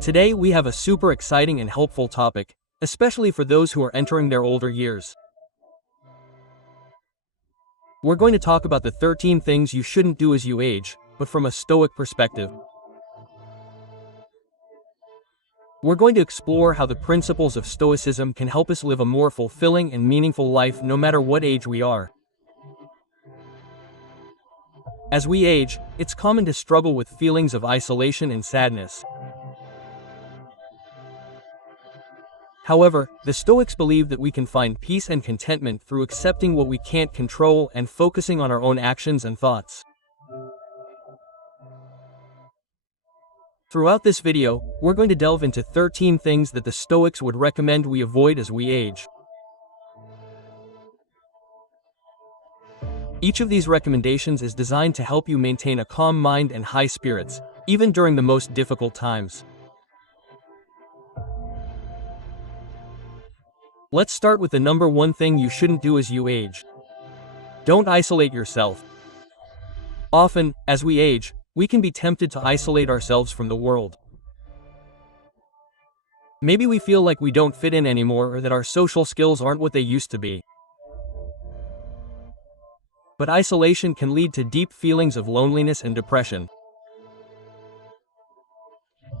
Today we have a super exciting and helpful topic, especially for those who are entering their older years. We're going to talk about the 13 things you shouldn't do as you age, but from a Stoic perspective. We're going to explore how the principles of Stoicism can help us live a more fulfilling and meaningful life no matter what age we are. As we age, it's common to struggle with feelings of isolation and sadness. However, the Stoics believe that we can find peace and contentment through accepting what we can't control and focusing on our own actions and thoughts. Throughout this video, we're going to delve into 13 things that the Stoics would recommend we avoid as we age. Each of these recommendations is designed to help you maintain a calm mind and high spirits, even during the most difficult times. Let's start with the number one thing you shouldn't do as you age. Don't isolate yourself. Often, as we age, we can be tempted to isolate ourselves from the world. Maybe we feel like we don't fit in anymore or that our social skills aren't what they used to be. But isolation can lead to deep feelings of loneliness and depression.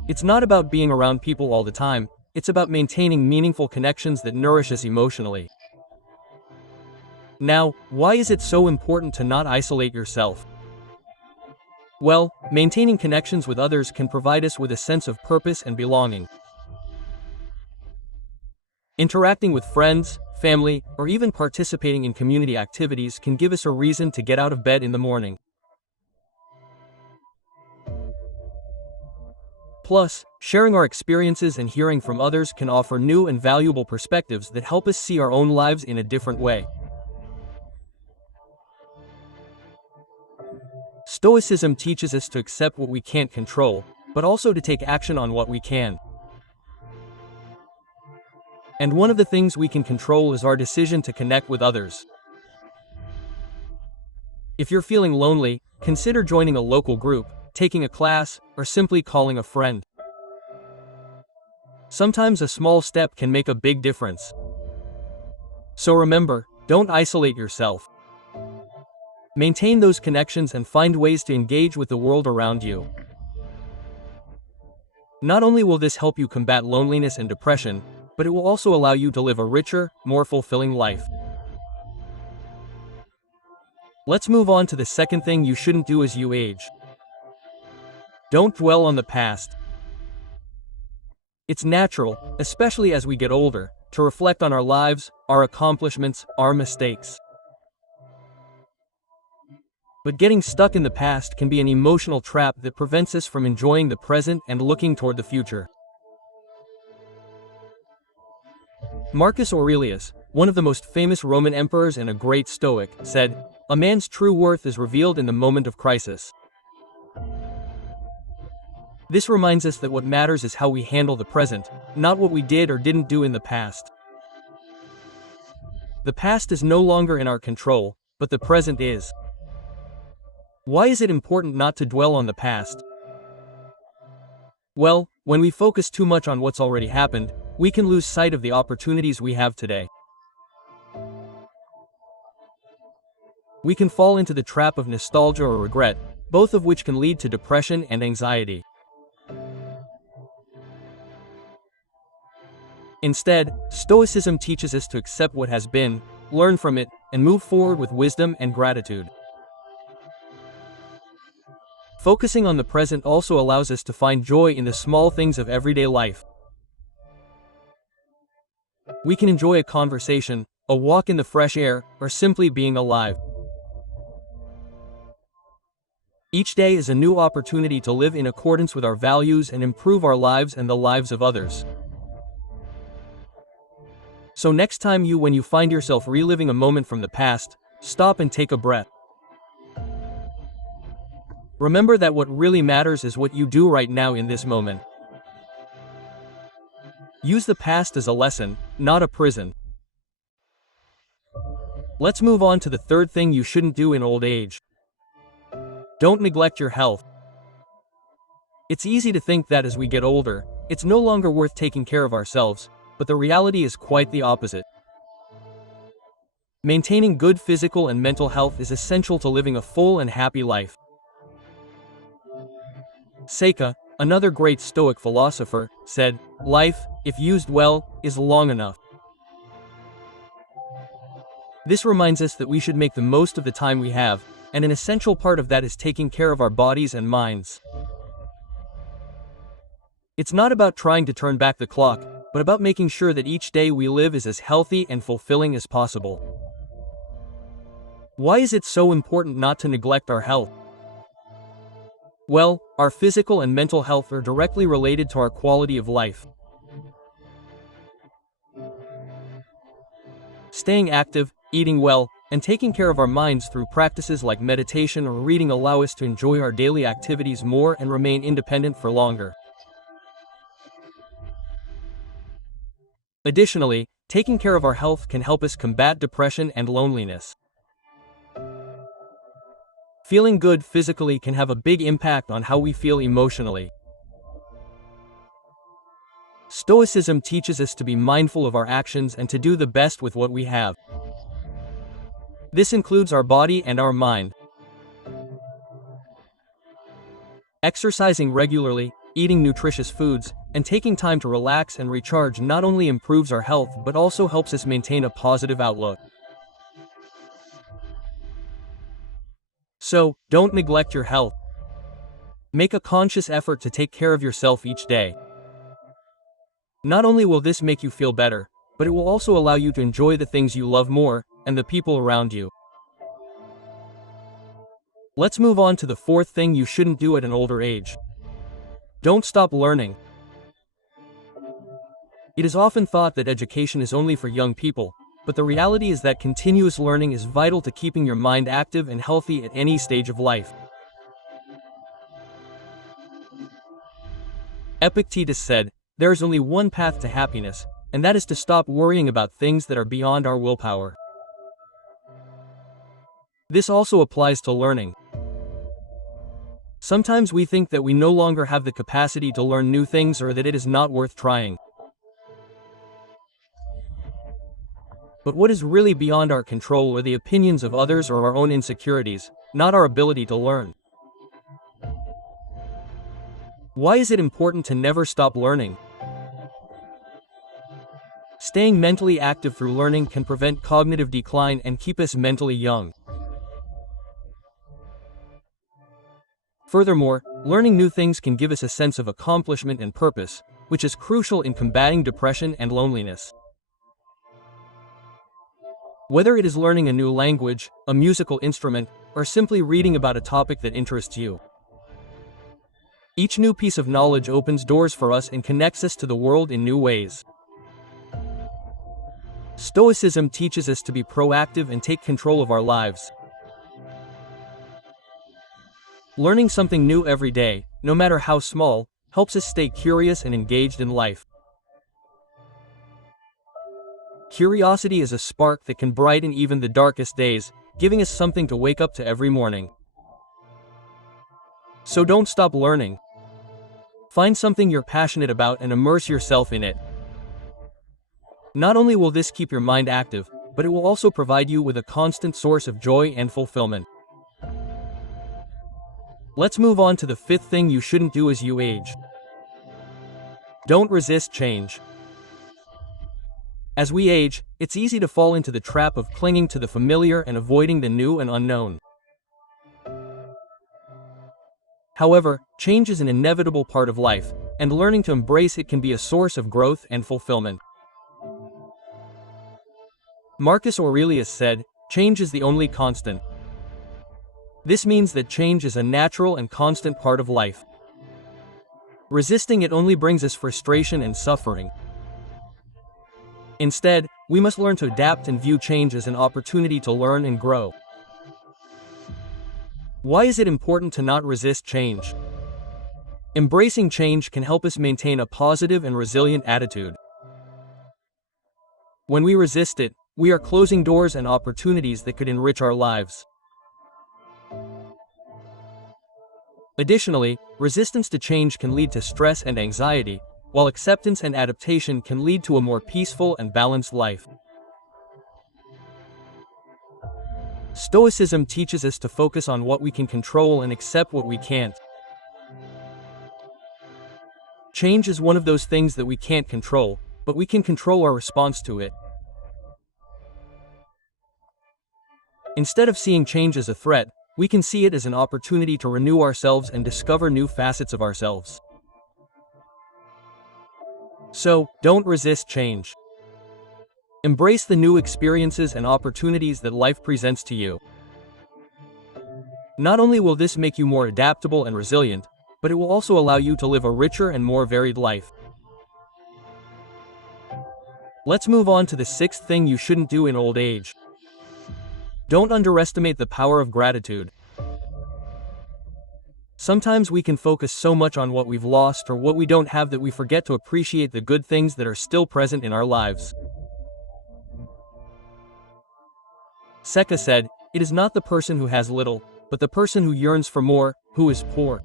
It's not about being around people all the time, it's about maintaining meaningful connections that nourish us emotionally. Now, why is it so important to not isolate yourself? Well, maintaining connections with others can provide us with a sense of purpose and belonging. Interacting with friends, family, or even participating in community activities can give us a reason to get out of bed in the morning. Plus, sharing our experiences and hearing from others can offer new and valuable perspectives that help us see our own lives in a different way. Stoicism teaches us to accept what we can't control, but also to take action on what we can. And one of the things we can control is our decision to connect with others. If you're feeling lonely, consider joining a local group, taking a class, or simply calling a friend. Sometimes a small step can make a big difference. So remember, don't isolate yourself. Maintain those connections and find ways to engage with the world around you. Not only will this help you combat loneliness and depression, but it will also allow you to live a richer, more fulfilling life. Let's move on to the second thing you shouldn't do as you age. Don't dwell on the past. It's natural, especially as we get older, to reflect on our lives, our accomplishments, our mistakes. But getting stuck in the past can be an emotional trap that prevents us from enjoying the present and looking toward the future. Marcus Aurelius, one of the most famous Roman emperors and a great Stoic, said, "A man's true worth is revealed in the moment of crisis." This reminds us that what matters is how we handle the present, not what we did or didn't do in the past. The past is no longer in our control, but the present is. Why is it important not to dwell on the past? Well, when we focus too much on what's already happened, we can lose sight of the opportunities we have today. We can fall into the trap of nostalgia or regret, both of which can lead to depression and anxiety. Instead, Stoicism teaches us to accept what has been, learn from it, and move forward with wisdom and gratitude. Focusing on the present also allows us to find joy in the small things of everyday life. We can enjoy a conversation, a walk in the fresh air, or simply being alive. Each day is a new opportunity to live in accordance with our values and improve our lives and the lives of others. So next time when you find yourself reliving a moment from the past, stop and take a breath. Remember that what really matters is what you do right now in this moment. Use the past as a lesson, not a prison. Let's move on to the third thing you shouldn't do in old age. Don't neglect your health. It's easy to think that as we get older, it's no longer worth taking care of ourselves, but the reality is quite the opposite. Maintaining good physical and mental health is essential to living a full and happy life. Seneca, another great Stoic philosopher, said, "Life, if used well, is long enough." This reminds us that we should make the most of the time we have, and an essential part of that is taking care of our bodies and minds. It's not about trying to turn back the clock, but about making sure that each day we live is as healthy and fulfilling as possible. Why is it so important not to neglect our health? Well, our physical and mental health are directly related to our quality of life. Staying active, eating well, and taking care of our minds through practices like meditation or reading allow us to enjoy our daily activities more and remain independent for longer. Additionally, taking care of our health can help us combat depression and loneliness. Feeling good physically can have a big impact on how we feel emotionally. Stoicism teaches us to be mindful of our actions and to do the best with what we have. This includes our body and our mind. Exercising regularly, eating nutritious foods, and taking time to relax and recharge not only improves our health but also helps us maintain a positive outlook. So, don't neglect your health. Make a conscious effort to take care of yourself each day. Not only will this make you feel better, but it will also allow you to enjoy the things you love more, and the people around you. Let's move on to the fourth thing you shouldn't do at an older age. Don't stop learning. It is often thought that education is only for young people, but the reality is that continuous learning is vital to keeping your mind active and healthy at any stage of life. Epictetus said, "There is only one path to happiness, and that is to stop worrying about things that are beyond our willpower." This also applies to learning. Sometimes we think that we no longer have the capacity to learn new things or that it is not worth trying. But what is really beyond our control are the opinions of others or our own insecurities, not our ability to learn. Why is it important to never stop learning? Staying mentally active through learning can prevent cognitive decline and keep us mentally young. Furthermore, learning new things can give us a sense of accomplishment and purpose, which is crucial in combating depression and loneliness. Whether it is learning a new language, a musical instrument, or simply reading about a topic that interests you, each new piece of knowledge opens doors for us and connects us to the world in new ways. Stoicism teaches us to be proactive and take control of our lives. Learning something new every day, no matter how small, helps us stay curious and engaged in life. Curiosity is a spark that can brighten even the darkest days, giving us something to wake up to every morning. So don't stop learning. Find something you're passionate about and immerse yourself in it. Not only will this keep your mind active, but it will also provide you with a constant source of joy and fulfillment. Let's move on to the fifth thing you shouldn't do as you age. Don't resist change. As we age, it's easy to fall into the trap of clinging to the familiar and avoiding the new and unknown. However, change is an inevitable part of life, and learning to embrace it can be a source of growth and fulfillment. Marcus Aurelius said, "Change is the only constant." This means that change is a natural and constant part of life. Resisting it only brings us frustration and suffering. Instead, we must learn to adapt and view change as an opportunity to learn and grow. Why is it important to not resist change? Embracing change can help us maintain a positive and resilient attitude. When we resist it, we are closing doors and opportunities that could enrich our lives. Additionally, resistance to change can lead to stress and anxiety, while acceptance and adaptation can lead to a more peaceful and balanced life. Stoicism teaches us to focus on what we can control and accept what we can't. Change is one of those things that we can't control, but we can control our response to it. Instead of seeing change as a threat, we can see it as an opportunity to renew ourselves and discover new facets of ourselves. So, don't resist change. Embrace the new experiences and opportunities that life presents to you. Not only will this make you more adaptable and resilient, but it will also allow you to live a richer and more varied life. Let's move on to the sixth thing you shouldn't do in old age. Don't underestimate the power of gratitude. Sometimes we can focus so much on what we've lost or what we don't have that we forget to appreciate the good things that are still present in our lives. Seneca said, "It is not the person who has little, but the person who yearns for more, who is poor."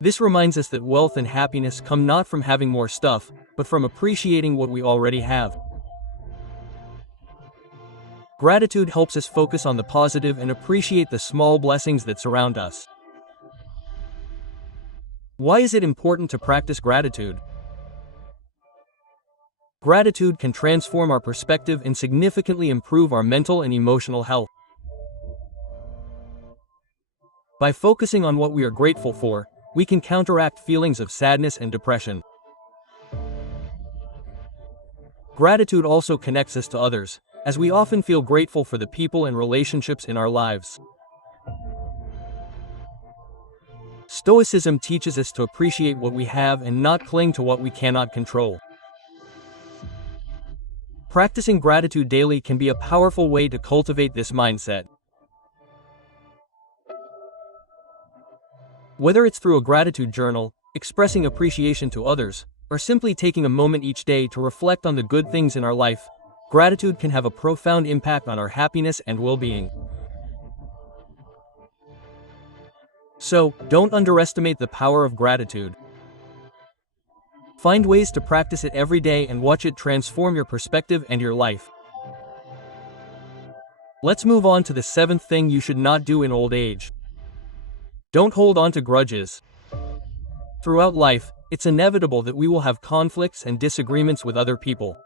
This reminds us that wealth and happiness come not from having more stuff, but from appreciating what we already have. Gratitude helps us focus on the positive and appreciate the small blessings that surround us. Why is it important to practice gratitude? Gratitude can transform our perspective and significantly improve our mental and emotional health. By focusing on what we are grateful for, we can counteract feelings of sadness and depression. Gratitude also connects us to others, as we often feel grateful for the people and relationships in our lives. Stoicism teaches us to appreciate what we have and not cling to what we cannot control. Practicing gratitude daily can be a powerful way to cultivate this mindset. Whether it's through a gratitude journal, expressing appreciation to others, or simply taking a moment each day to reflect on the good things in our life, gratitude can have a profound impact on our happiness and well-being. So, don't underestimate the power of gratitude. Find ways to practice it every day and watch it transform your perspective and your life. Let's move on to the seventh thing you should not do in old age. Don't hold on to grudges. Throughout life, it's inevitable that we will have conflicts and disagreements with other people.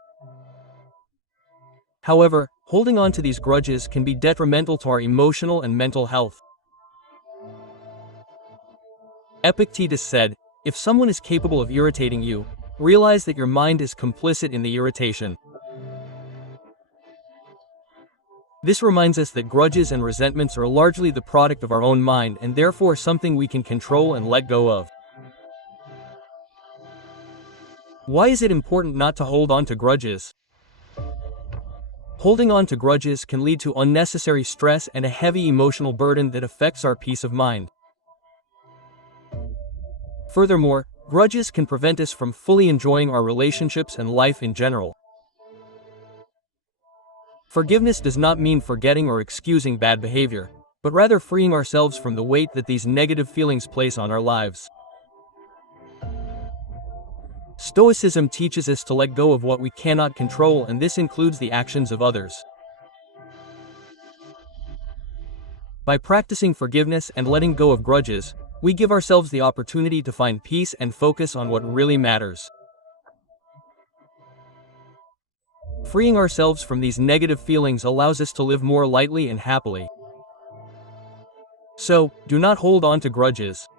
However, holding on to these grudges can be detrimental to our emotional and mental health. Epictetus said, "If someone is capable of irritating you, realize that your mind is complicit in the irritation." This reminds us that grudges and resentments are largely the product of our own mind and therefore something we can control and let go of. Why is it important not to hold on to grudges? Holding on to grudges can lead to unnecessary stress and a heavy emotional burden that affects our peace of mind. Furthermore, grudges can prevent us from fully enjoying our relationships and life in general. Forgiveness does not mean forgetting or excusing bad behavior, but rather freeing ourselves from the weight that these negative feelings place on our lives. Stoicism teaches us to let go of what we cannot control, and this includes the actions of others. By practicing forgiveness and letting go of grudges, we give ourselves the opportunity to find peace and focus on what really matters. Freeing ourselves from these negative feelings allows us to live more lightly and happily. So, do not hold on to grudges.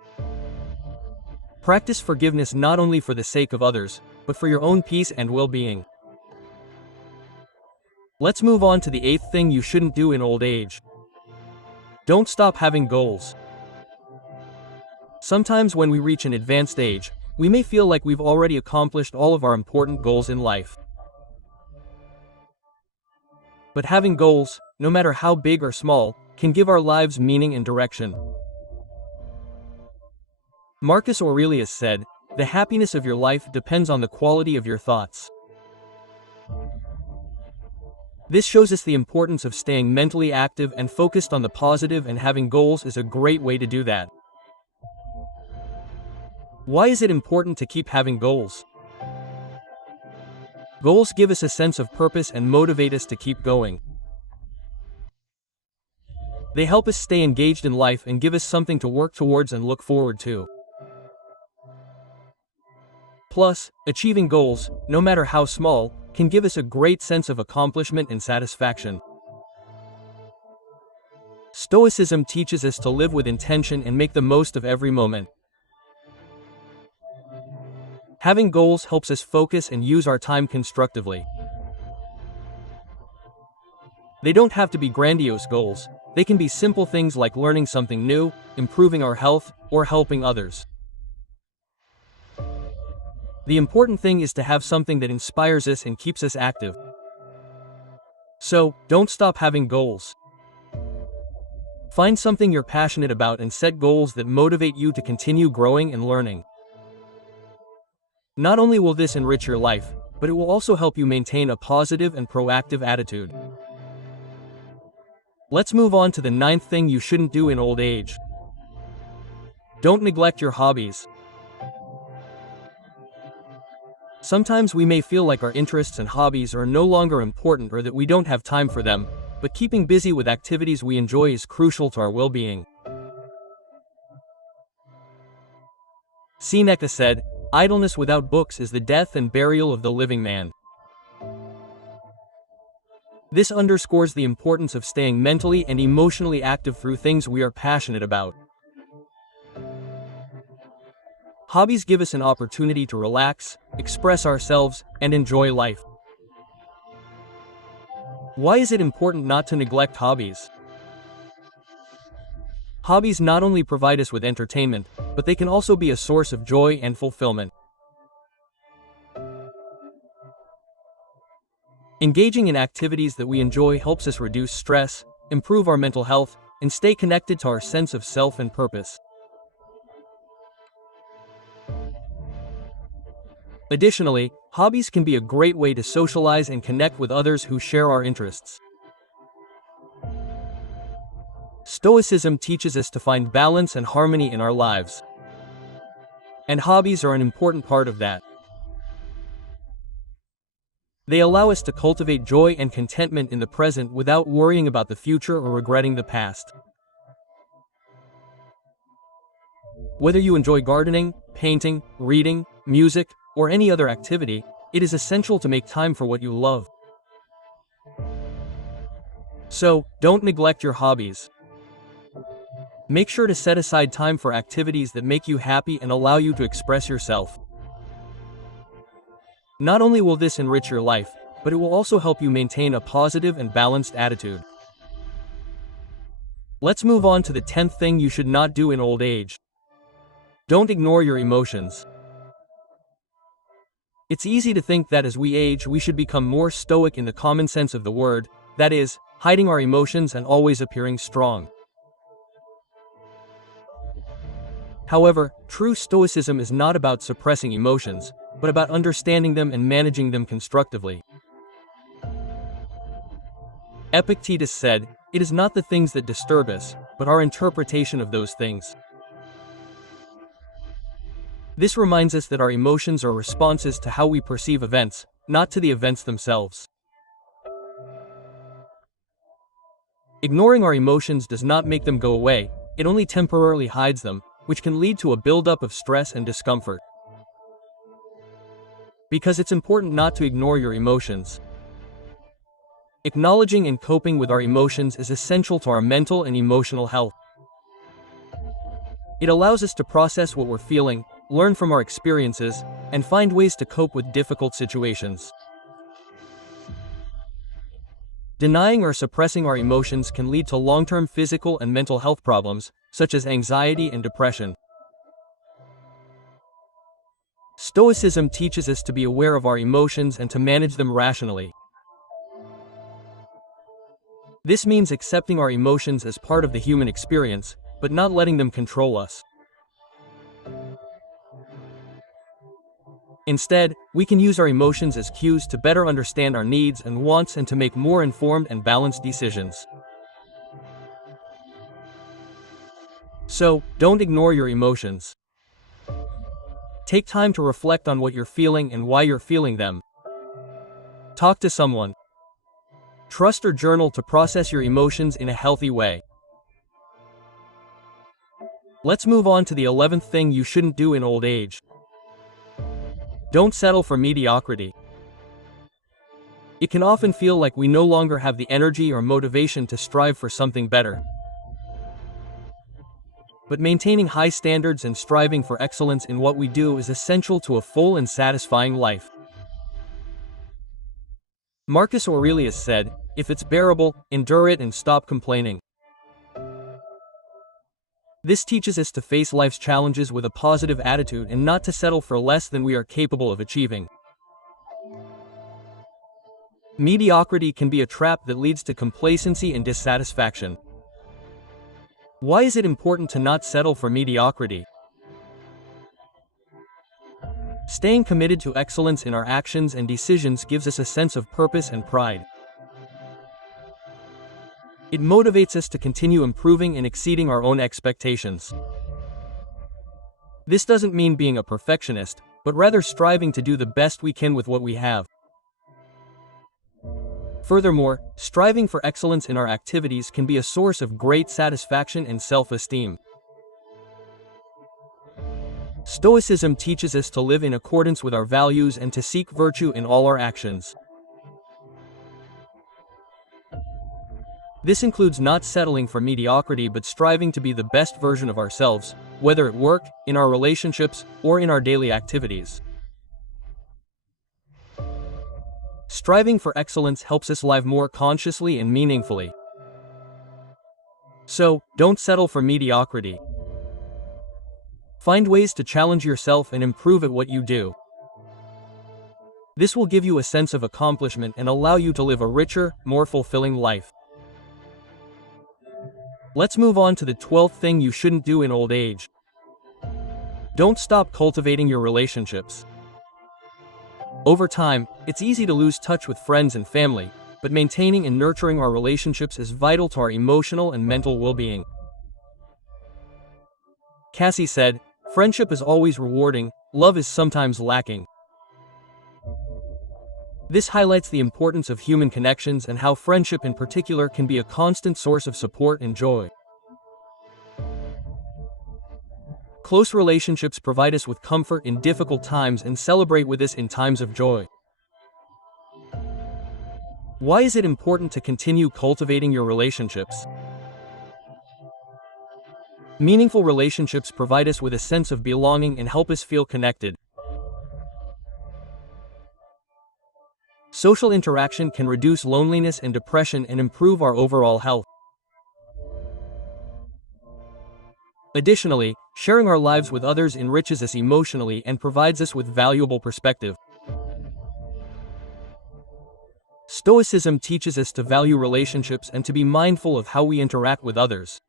Practice forgiveness not only for the sake of others, but for your own peace and well-being. Let's move on to the eighth thing you shouldn't do in old age. Don't stop having goals. Sometimes when we reach an advanced age, we may feel like we've already accomplished all of our important goals in life. But having goals, no matter how big or small, can give our lives meaning and direction. Marco Aurelio said, "The happiness of your life depends on the quality of your thoughts." This shows us the importance of staying mentally active and focused on the positive, and having goals is a great way to do that. Why is it important to keep having goals? Goals give us a sense of purpose and motivate us to keep going. They help us stay engaged in life and give us something to work towards and look forward to. Plus, achieving goals, no matter how small, can give us a great sense of accomplishment and satisfaction. Stoicism teaches us to live with intention and make the most of every moment. Having goals helps us focus and use our time constructively. They don't have to be grandiose goals. They can be simple things like learning something new, improving our health, or helping others. The important thing is to have something that inspires us and keeps us active. So, don't stop having goals. Find something you're passionate about and set goals that motivate you to continue growing and learning. Not only will this enrich your life, but it will also help you maintain a positive and proactive attitude. Let's move on to the 9th thing you shouldn't do in old age. Don't neglect your hobbies. Sometimes we may feel like our interests and hobbies are no longer important or that we don't have time for them, but keeping busy with activities we enjoy is crucial to our well-being. Seneca said, "Idleness without books is the death and burial of the living man." This underscores the importance of staying mentally and emotionally active through things we are passionate about. Hobbies give us an opportunity to relax, express ourselves, and enjoy life. Why is it important not to neglect hobbies? Hobbies not only provide us with entertainment, but they can also be a source of joy and fulfillment. Engaging in activities that we enjoy helps us reduce stress, improve our mental health, and stay connected to our sense of self and purpose. Additionally, hobbies can be a great way to socialize and connect with others who share our interests. Stoicism teaches us to find balance and harmony in our lives. And hobbies are an important part of that. They allow us to cultivate joy and contentment in the present without worrying about the future or regretting the past. Whether you enjoy gardening, painting, reading, music, or any other activity, it is essential to make time for what you love. So, don't neglect your hobbies. Make sure to set aside time for activities that make you happy and allow you to express yourself. Not only will this enrich your life, but it will also help you maintain a positive and balanced attitude. Let's move on to the 10th thing you should not do in old age. Don't ignore your emotions. It's easy to think that as we age we should become more stoic in the common sense of the word, that is, hiding our emotions and always appearing strong. However, true stoicism is not about suppressing emotions, but about understanding them and managing them constructively. Epictetus said, "It is not the things that disturb us, but our interpretation of those things." This reminds us that our emotions are responses to how we perceive events, not to the events themselves. Ignoring our emotions does not make them go away, it only temporarily hides them, which can lead to a buildup of stress and discomfort. Because it's important not to ignore your emotions. Acknowledging and coping with our emotions is essential to our mental and emotional health. It allows us to process what we're feeling, learn from our experiences, and find ways to cope with difficult situations. Denying or suppressing our emotions can lead to long-term physical and mental health problems, such as anxiety and depression. Stoicism teaches us to be aware of our emotions and to manage them rationally. This means accepting our emotions as part of the human experience, but not letting them control us. Instead, we can use our emotions as cues to better understand our needs and wants and to make more informed and balanced decisions. So, don't ignore your emotions. Take time to reflect on what you're feeling and why you're feeling them. Talk to someone. Trust or journal to process your emotions in a healthy way. Let's move on to the 11th thing you shouldn't do in old age. Don't settle for mediocrity. It can often feel like we no longer have the energy or motivation to strive for something better. But maintaining high standards and striving for excellence in what we do is essential to a full and satisfying life. Marcus Aurelius said, "If it's bearable, endure it and stop complaining." This teaches us to face life's challenges with a positive attitude and not to settle for less than we are capable of achieving. Mediocrity can be a trap that leads to complacency and dissatisfaction. Why is it important to not settle for mediocrity? Staying committed to excellence in our actions and decisions gives us a sense of purpose and pride. It motivates us to continue improving and exceeding our own expectations. This doesn't mean being a perfectionist, but rather striving to do the best we can with what we have. Furthermore, striving for excellence in our activities can be a source of great satisfaction and self-esteem. Stoicism teaches us to live in accordance with our values and to seek virtue in all our actions. This includes not settling for mediocrity but striving to be the best version of ourselves, whether at work, in our relationships, or in our daily activities. Striving for excellence helps us live more consciously and meaningfully. So, don't settle for mediocrity. Find ways to challenge yourself and improve at what you do. This will give you a sense of accomplishment and allow you to live a richer, more fulfilling life. Let's move on to the 12th thing you shouldn't do in old age. Don't stop cultivating your relationships. Over time, it's easy to lose touch with friends and family, but maintaining and nurturing our relationships is vital to our emotional and mental well-being. Cassie said, "Friendship is always rewarding, love is sometimes lacking." This highlights the importance of human connections and how friendship in particular can be a constant source of support and joy. Close relationships provide us with comfort in difficult times and celebrate with us in times of joy. Why is it important to continue cultivating your relationships? Meaningful relationships provide us with a sense of belonging and help us feel connected. Social interaction can reduce loneliness and depression and improve our overall health. Additionally, sharing our lives with others enriches us emotionally and provides us with valuable perspective. Stoicism teaches us to value relationships and to be mindful of how we interact with others.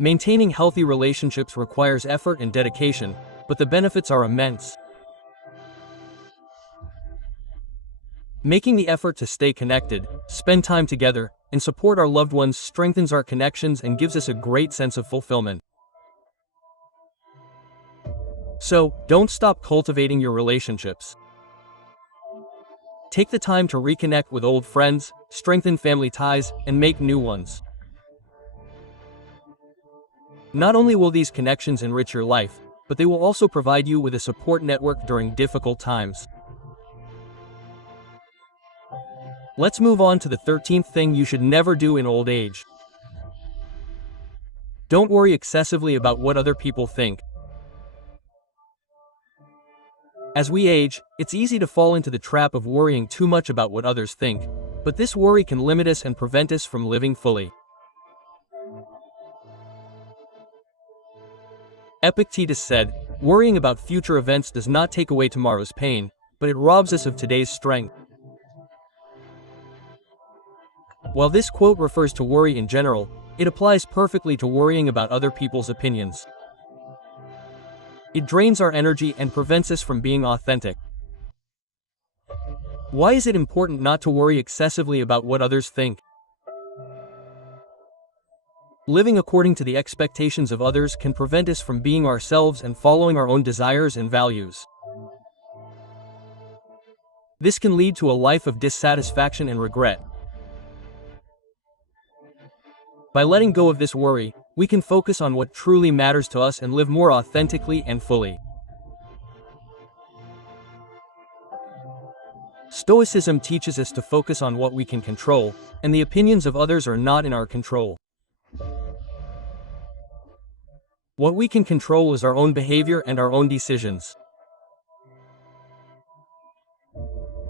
Maintaining healthy relationships requires effort and dedication, but the benefits are immense. Making the effort to stay connected, spend time together, and support our loved ones strengthens our connections and gives us a great sense of fulfillment. So, don't stop cultivating your relationships. Take the time to reconnect with old friends, strengthen family ties, and make new ones. Not only will these connections enrich your life, but they will also provide you with a support network during difficult times. Let's move on to the 13th thing you should never do in old age. Don't worry excessively about what other people think. As we age, it's easy to fall into the trap of worrying too much about what others think, but this worry can limit us and prevent us from living fully. Epictetus said, "Worrying about future events does not take away tomorrow's pain, but it robs us of today's strength." While this quote refers to worry in general, it applies perfectly to worrying about other people's opinions. It drains our energy and prevents us from being authentic. Why is it important not to worry excessively about what others think? Living according to the expectations of others can prevent us from being ourselves and following our own desires and values. This can lead to a life of dissatisfaction and regret. By letting go of this worry, we can focus on what truly matters to us and live more authentically and fully. Stoicism teaches us to focus on what we can control, and the opinions of others are not in our control. What we can control is our own behavior and our own decisions.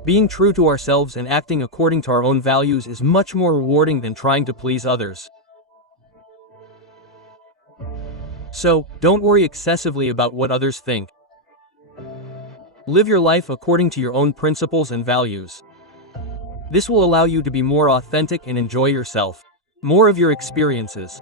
Being true to ourselves and acting according to our own values is much more rewarding than trying to please others. So, don't worry excessively about what others think. Live your life according to your own principles and values. This will allow you to be more authentic and enjoy yourself. More of your experiences.